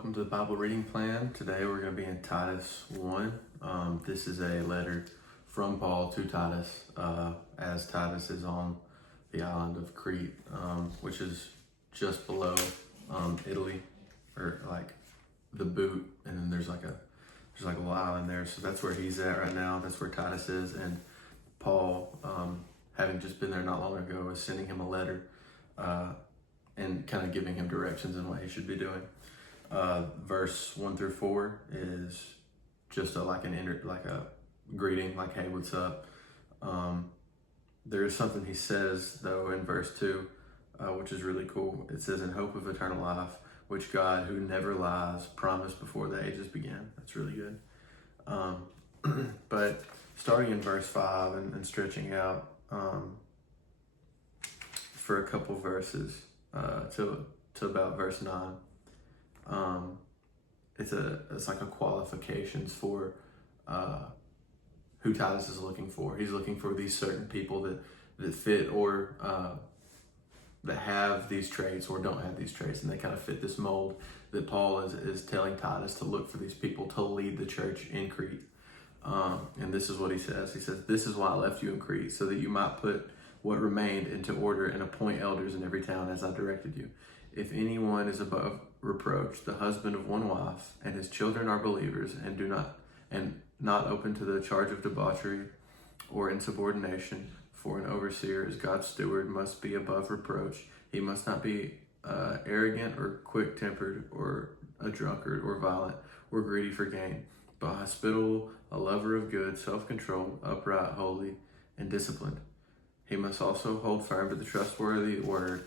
welcome to the Bible reading plan. Today we're going to be in Titus 1. This is a letter from Paul to Titus, as Titus is on the island of Crete, which is just below Italy, or like the boot, and then there's like a little island there. So that's where he's at right now. That's where Titus is, and Paul, having just been there not long ago, is sending him a letter and kind of giving him directions in what he should be doing. Verse 1 through 4 is just a greeting, like, hey, what's up? There is something he says though in verse 2, which is really cool. It says, in hope of eternal life, which God, who never lies, promised before the ages began. That's really good. But starting in verse 5 and stretching out for a couple verses to about verse 9, it's like a qualifications for who Titus is looking for. He's looking for these certain people that fit or that have these traits or don't have these traits, and they kind of fit this mold that Paul is telling Titus to look for these people to lead the church in Crete. And this is what he says. He says, this is why I left you in Crete, so that you might put what remained into order and appoint elders in every town as I directed you. If anyone is above reproach, the husband of one wife, and his children are believers, and not open to the charge of debauchery or insubordination, for an overseer as God's steward must be above reproach. He must not be arrogant or quick-tempered or a drunkard or violent or greedy for gain, but hospitable, a lover of good, self-controlled, upright, holy, and disciplined. He must also hold firm to the trustworthy word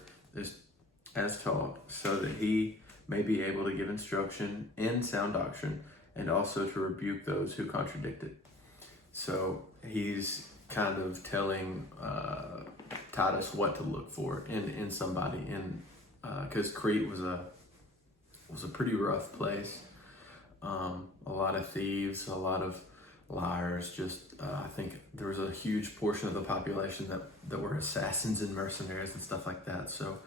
as taught, so that he may be able to give instruction in sound doctrine and also to rebuke those who contradict it. So he's kind of telling Titus what to look for in somebody, because Crete was a pretty rough place. A lot of thieves, a lot of liars. I think there was a huge portion of the population that were assassins and mercenaries and stuff like that. So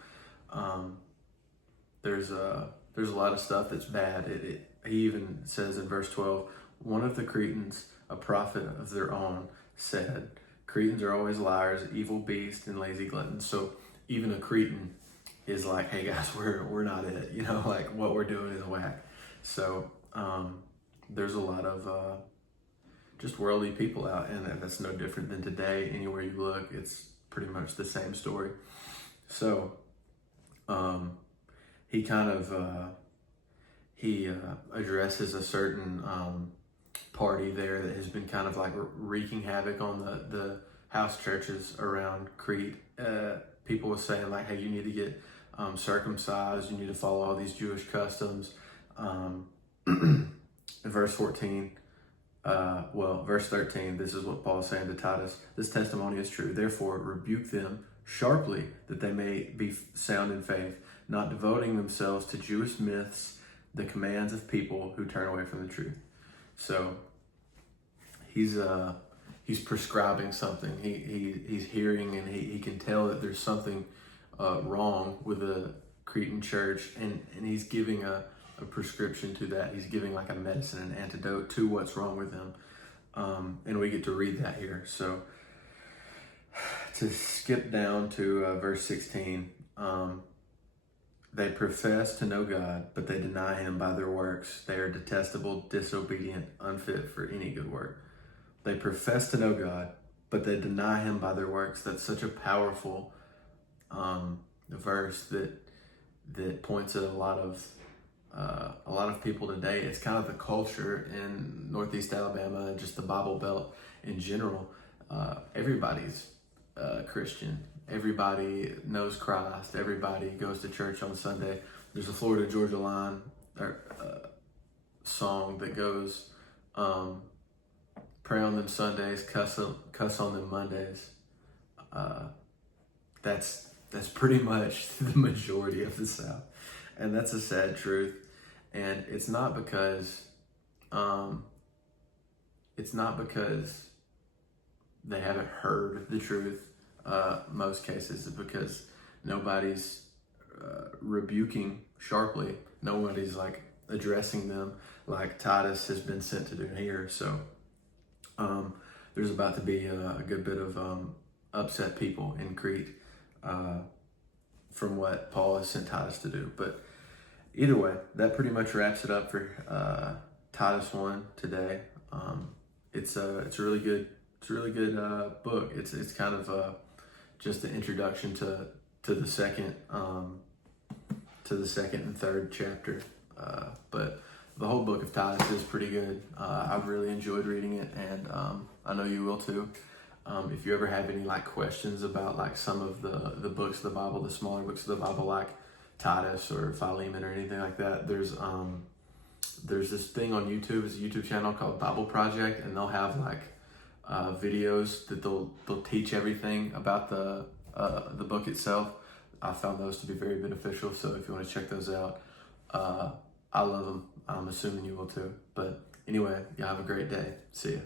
there's a lot of stuff that's bad. He even says in verse 12, one of the Cretans, a prophet of their own, said, Cretans are always liars, evil beasts, and lazy gluttons. So even a Cretan is like, hey guys, we're not it. Like what we're doing is whack. So there's a lot of just worldly people out, and that's no different than today. Anywhere you look, it's pretty much the same story. So he kind of addresses a certain party there that has been kind of like wreaking havoc on the house churches around Crete. People were saying like, hey, you need to get circumcised, you need to follow all these Jewish customs. In verse 14, verse 13, this is what Paul's saying to Titus. This testimony is true. Therefore, rebuke them sharply, that they may be sound in faith, not devoting themselves to Jewish myths, the commands of people who turn away from the truth. So he's prescribing something. He's hearing, and he can tell that there's something wrong with the Cretan church, and he's giving a prescription to that. He's giving like a medicine, an antidote to what's wrong with them. And we get to read that here. So to skip down to verse 16, they profess to know God, but they deny him by their works. They are detestable, disobedient, unfit for any good work. They profess to know God, but they deny him by their works. That's such a powerful verse that points at a lot of people today. It's kind of the culture in Northeast Alabama and just the Bible Belt in general. Everybody's Christian. Everybody knows Christ. Everybody goes to church on Sunday. There's a Florida Georgia Line song that goes, pray on them Sundays, cuss on them Mondays. That's pretty much the majority of the South. And that's a sad truth. And it's not because they haven't heard the truth. Most cases, because nobody's rebuking sharply. Nobody's like addressing them like Titus has been sent to do here. So there's about to be a good bit of upset people in Crete from what Paul has sent Titus to do. But either way, that pretty much wraps it up for Titus 1 today. It's a really good book. It's kind of just the introduction to the second and third chapter. But the whole book of Titus is pretty good. I've really enjoyed reading it, and I know you will too. If you ever have any like questions about like some of the books of the Bible, the smaller books of the Bible, like Titus or Philemon or anything like that, there's this thing on YouTube. It's a YouTube channel called Bible Project, and they'll have like videos that they'll teach everything about the book itself. I found those to be very beneficial. So if you want to check those out, I love them. I'm assuming you will too. But anyway, y'all have a great day. See ya.